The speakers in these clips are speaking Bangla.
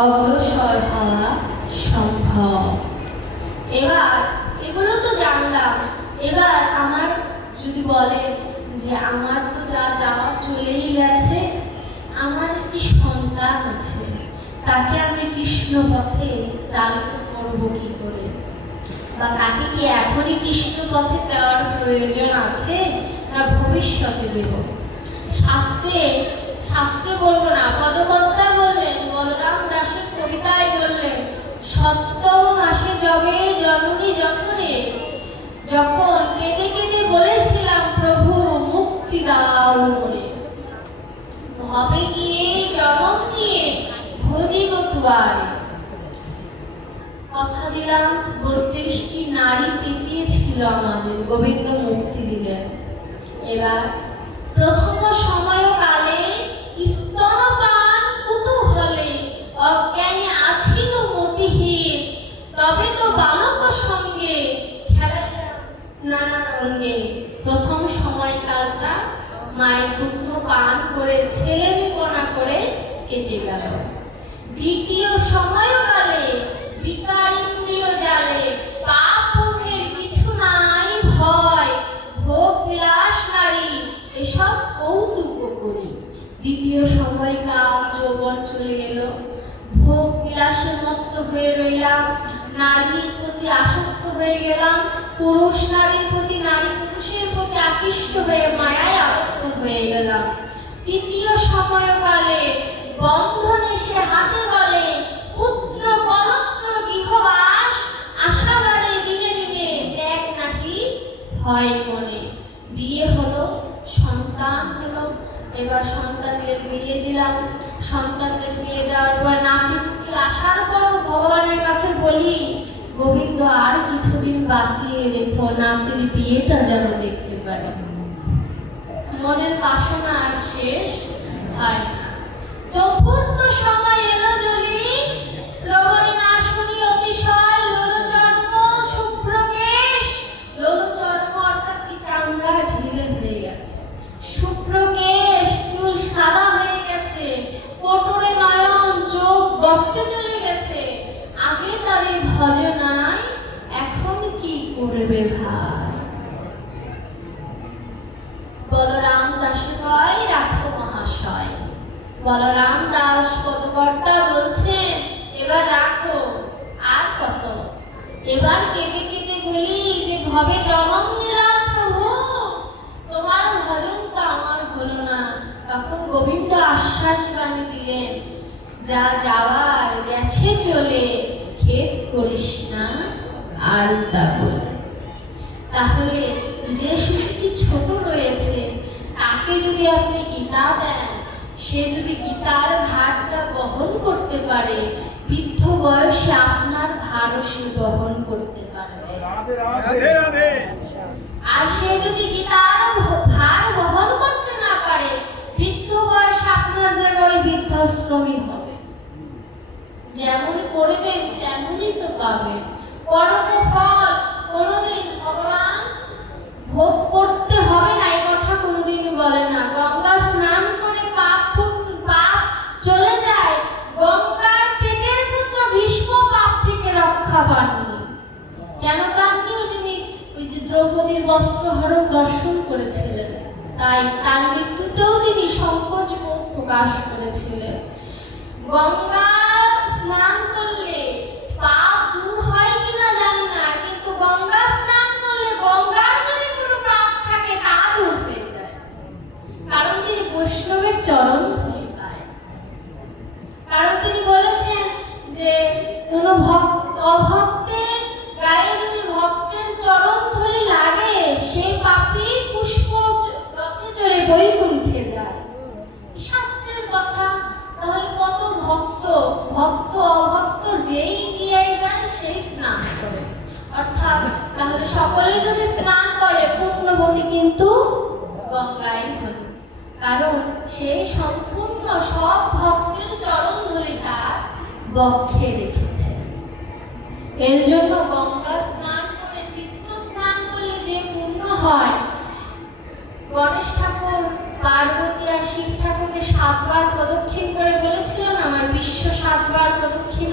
অগ্রসর হওয়া সম্ভব। এবার, এগুলো তো জানলাম। এবার আমার যদি বলে যে আমার তো যা যাওয়ার চলেই গেছে, আমার একটি সন্তান আছে। তাকে আমি কৃষ্ণ পথে চালিত করব কি করে? বা তাকে কি এখনই কৃষ্ণ পথে দেওয়ার প্রয়োজন আছে, না ভবিষ্যতে দেব? শাস্ত্রে শাস্ত্রে বলব না পদবদ্দা বললেন, বলরাম দাসের কবিতায় বললেন, সপ্তম মাসে যবে জননী যঠনে যখন কেঁদে কেঁদে বলেছিলাম, প্রভু, মুক্তি দাও বলে ভবে গিয়ে জনম নিয়ে ভজিব দুয়ারে কথা দিলাম, বত্রিশটি নারী পেঁচিয়েছিল আমাদের, গোবিন্দ মুক্তি দিলেন। এবার প্রথম সময়কালে তবে তো বালক সঙ্গে খেলাইলাম নানা রঙ্গে প্রথম সময়কালটা মায়ের দুগ্ধ পান করে ছেলে ছেলেমেপনা করে কেটে গেল। দ্বিতীয় সময়কালে বিকার ইন্দ্রিয় জালে পাপ পুণ্যের কিছু নাই ভয়, ভোগ বিলাস নারী, এসব কৌতুক করি। দ্বিতীয় সময়কাল যৌবন চলে গেল। ভোগ বিলাসের মত্ত হয়ে রইলাম। নারীর প্রতি আসক্ত হয়ে গেলাম, পুরুষ নারীর প্রতি, নারী পুরুষের প্রতি আকৃষ্ট হয়ে মায়ায় আবদ্ধ হয়ে গেলাম। তৃতীয় সময়কালে বন্ধন এসে হাতে গলে পুত্র পলত্র গৃহবাস আশা বাড়ে দিনে দিনে দেখ নাকি হয় মনে। বিয়ে হলো, সন্তান হলো, এবার সন্তানদের বিয়ে দিলাম। সন্তানদের বিয়ে দেওয়ার পর বলি, গোবিন্দ, আর কিছুদিন বাঁচিয়ে রেখো নাতির বিয়েটা যেন দেখতে পারি। মনের বাসনা আর শেষ হয় চতুর্থ সময় এলো যদি না শুনি অতিশয় লোলচর্ম শুভ্রকেশ লোলচর্ম অর্থাৎ কি? চামড়া ঢিলে হয়ে গেছে। শুভ্রকেশ চুল সাদা হয়ে গেছে। কোটরে নয়ন, চোখ গর্তে চলে আগে তারে ভজনায় এখন কি করবে ভাই? বলরাম দাস কয়, রাখো মহাশয়। বলরাম দাস পদকর্তা বলছেন এবার রাখো, আর কত? এবার কেঁদে কেঁদে বলি যে, ভবে জনম নিলাম প্রভু। তোমার ভজন তো আমার হলো না। তখন গোবিন্দ আশ্বাস বাণী দিলেন, যা যাওয়ার গেছে চলে। করিস না আর তা তাহলে যে শিশুটি ছোট রয়েছে তাকে যদি আপনি গীতা দেন সে যদি গীতার ভারটা বহন করতে পারে বৃদ্ধ বয়সে আপনার ভারও সে বহন করতে পারবে। আর সে যদি গীতার ভার বহন করতে না পারে বৃদ্ধ বয়সে আপনার যেন ওই বৃদ্ধাশ্রমই হবে যেমন করবেন, তেমনই তো পাবেন। কর্মফল কোনোদিন ভগবান ভোগ করতে হবে না, এই কথা কোনোদিন বলে না। গঙ্গা স্নান করে পাপ পাপ চলে যায়। গঙ্গার পেটের পুত্র ভীষ্ম পাপ থেকে রক্ষা পাননি। কেন পাননি? ওই যিনি, ওই যে দ্রৌপদীর বস্ত্রহরণ দর্শন করেছিলেন। তাই তার মৃত্যুতেও তিনি সংকোচ বোধ প্রকাশ করেছিলেন। গঙ্গা স্নান করলে পাপ দূর হয় কিনা জানি না কিন্তু গঙ্গা স্নান করলে গঙ্গার যদি কোনো পাপ থাকে তা দূর হয়ে যায় কারণ তিনি বৈষ্ণবের চরণ ধরে পায় কারণ তিনি বলেছেন যে কোন ভক্ত অভক্তের গায়ে যদি ভক্তের চরণ ধরে লাগে সে পাপী পুষ্প চ- রথে চড়ে বৈকুণ্ঠে যায় শাস্ত্রের কথা তাহলে কত ভক্ত ভক্ত অভক্ত যেই গিয়ে যায় সেই স্নান করে অর্থাৎ তাহলে সকলে যদি স্নান করে পূর্ণবতী কিন্তু গঙ্গায় হবে কারণ সে সম্পূর্ণ সব ভক্তের চরণ ধরে তার বক্ষে রেখেছে। এর জন্য গঙ্গা স্নান করে, তীর্থ স্নান করলে যে পুণ্য হয়, গণেশ ঠাকুর, পার্বতী আর শিব ঠাকুরকে সাতবার প্রদক্ষিণ করে বলেছিলেন, আমার বিশ্ব সাতবার প্রদক্ষিণ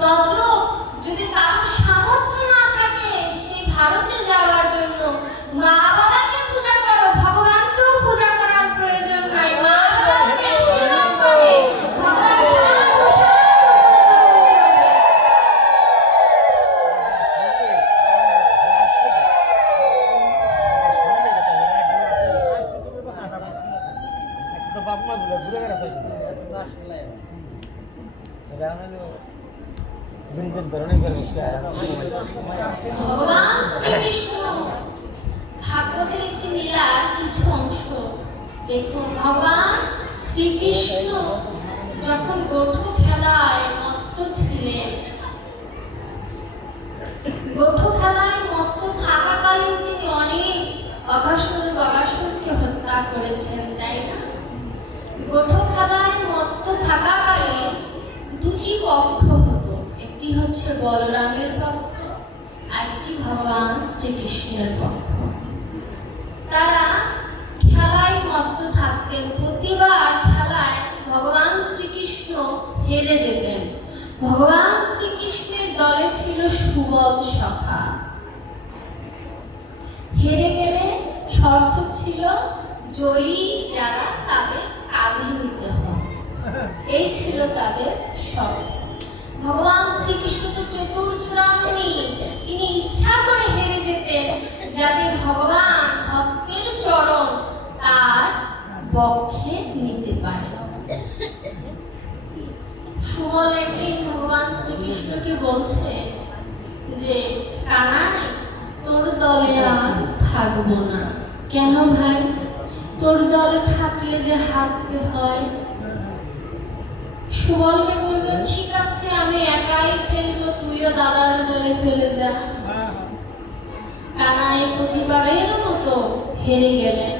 তদ্রূপ যদি কারোর সামর্থ্য না থাকে, সেই ভারতে যাওয়ার জন্য মা বাবাকে পূজা করো ভগবানকেও পূজা করার প্রয়োজন নাই মা বাবাকে আশীর্বাদ করে ভগবান সাধু সাধু বাপ মা ঘুরে ঘুরে বেড়াতে ব্রিজের ধরনের করে ভগবান শ্রীকৃষ্ণ ভাগবতের একটি লীলার কিছু অংশ দেখুন, ভগবান শ্রীকৃষ্ণ যখন গোঠু খেলায় মত্ত ছিলেন, গোঠু খেলায় মত্ত থাকাকালীন তিনি অনেক অগাসুর বগাসুরকে হত্যা করেছেন, তাই না? গোঠু খেলায় মত্ত থাকাকালীন দুটি পক্ষ হতো, একটি হচ্ছে বলরামের পক্ষ আরেকটি ভগবান শ্রীকৃষ্ণের পক্ষ। তারা হেরে যেতেন। ভগবান শ্রীকৃষ্ণের দলে ছিল সুবল সখা। হেরে গেলে শর্ত ছিল জয়ী যারা তাদের কাঁধে নিতে হবে এই ছিল তাদের শর্ত। ভগবান শ্রীকৃষ্ণ তো চতুর চূড়ামণি তিনি ইচ্ছা করে হেরে যেতেন, যাতে ভগবান ভক্তের চরণ তার বক্ষে নিতে পারে। সুবল একদিন ভগবান শ্রীকৃষ্ণকে বলছে যে কানাই তোর দলে আর থাকব না। কেন ভাই? তোর দলে থাকলে যে হারতে হয়। সুবলকে বলল, ঠিক আছে, আমি একাই খেলব, তুইও দাদার দলে চলে যা। কানাই প্রতিবারের মতো হেরে গেলেন।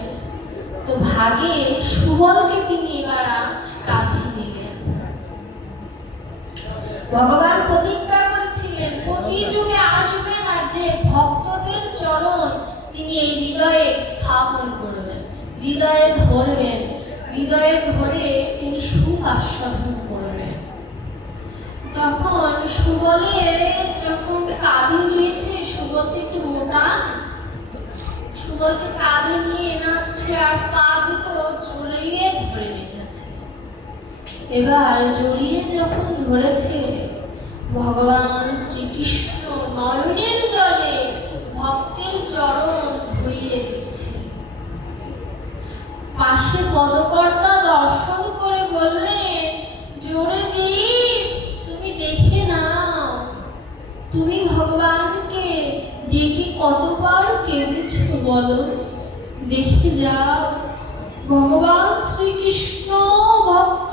তো ভাগে সুবলকে তিনি এবার আজ কাঁধে নিলেন ভগবান প্রতিজ্ঞা করেছিলেন প্রতি যুগে আসবেন আর যে ভক্তদের চরণ তিনি এই হৃদয়ে স্থাপন করবেন, হৃদয়ে ধরবেন, হৃদয়ে ধরে তিনি আস্বাদন করবেন। তখন সুবলে যখন কাঁধে নিয়েছে, সুবল একটু মোটা, সুবলকে কাঁধে নিয়ে নাচছে আর পা দুটো জড়িয়ে ধরে রেখেছে এবার জড়িয়ে যখন ধরেছে, ভগবান শ্রীকৃষ্ণ নয়নের জলে ভক্তের চরণ ধুইয়ে দিচ্ছে। পাশে পদকর্তা দর্শন করে বললেন, জোরে জীব, তুমি দেখে নাও। তুমি ভগবানকে ডেকে কতবার কেঁদেছ বলো? দেখে যাও, ভগবান শ্রীকৃষ্ণ ভক্তকে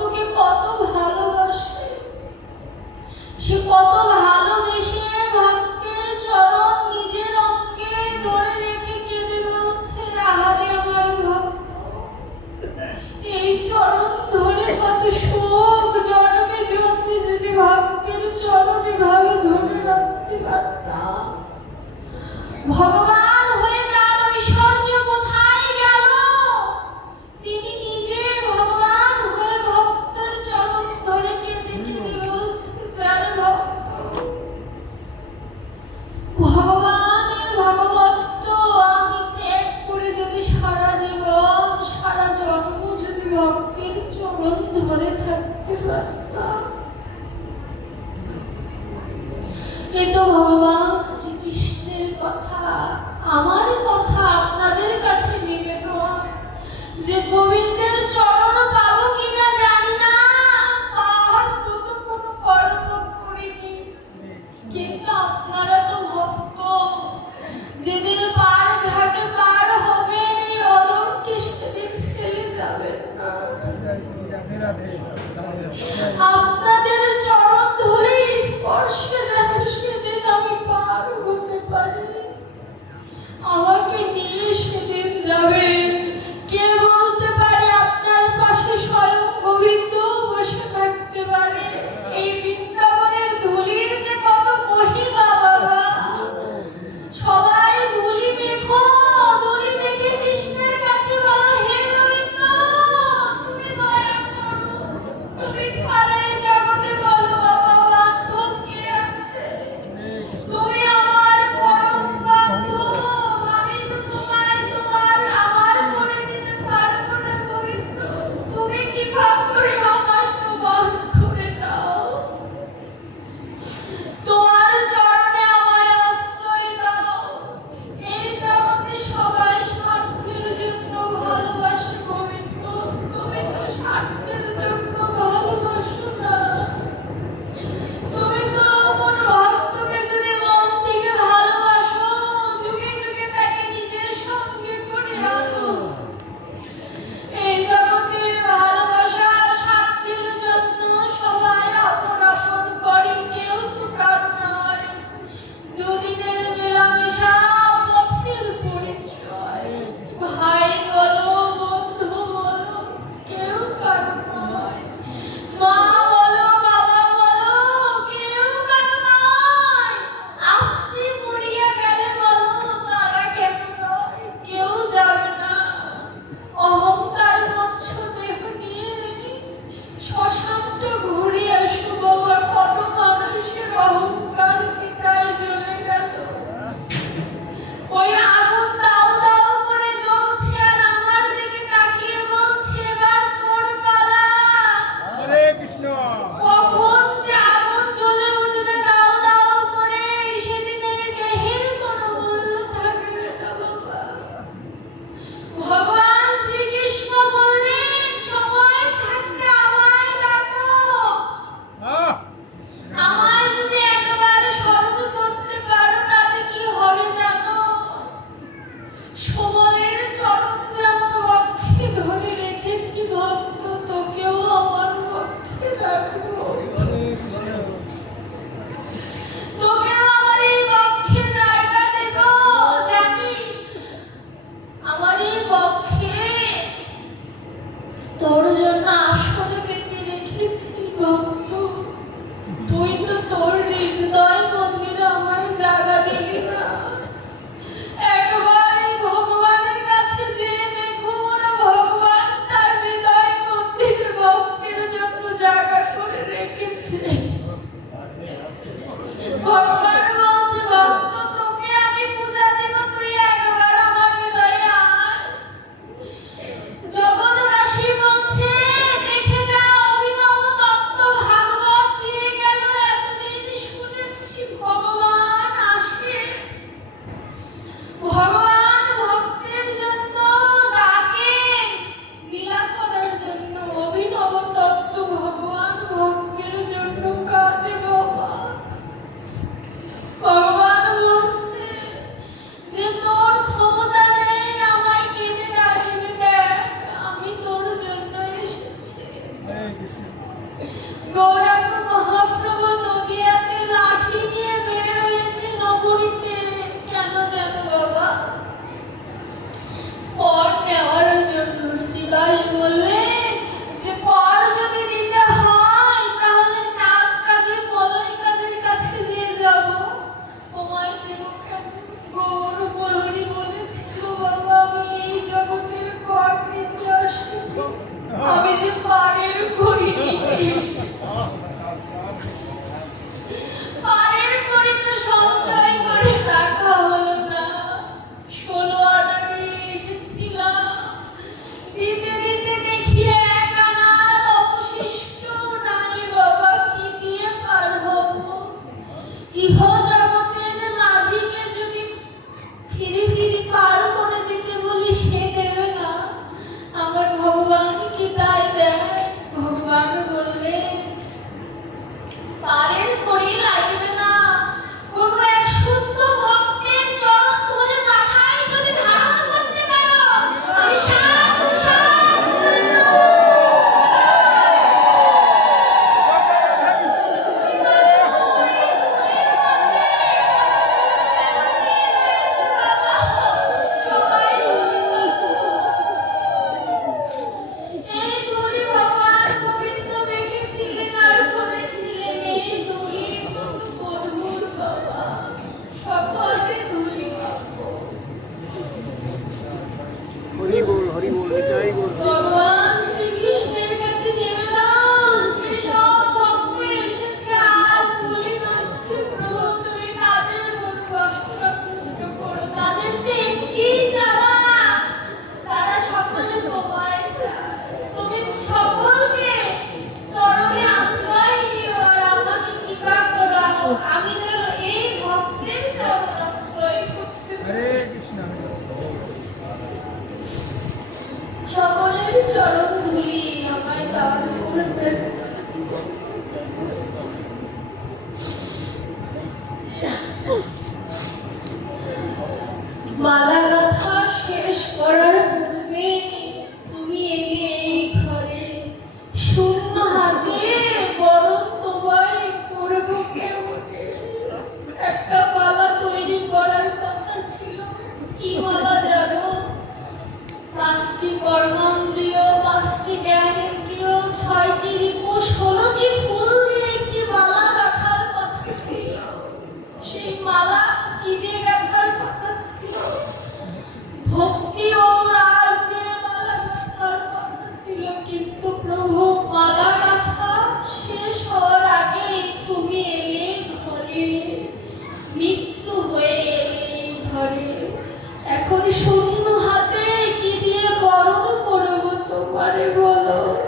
ভগবান ভক্তের চরণ ধুলি আমায় দান করবেন।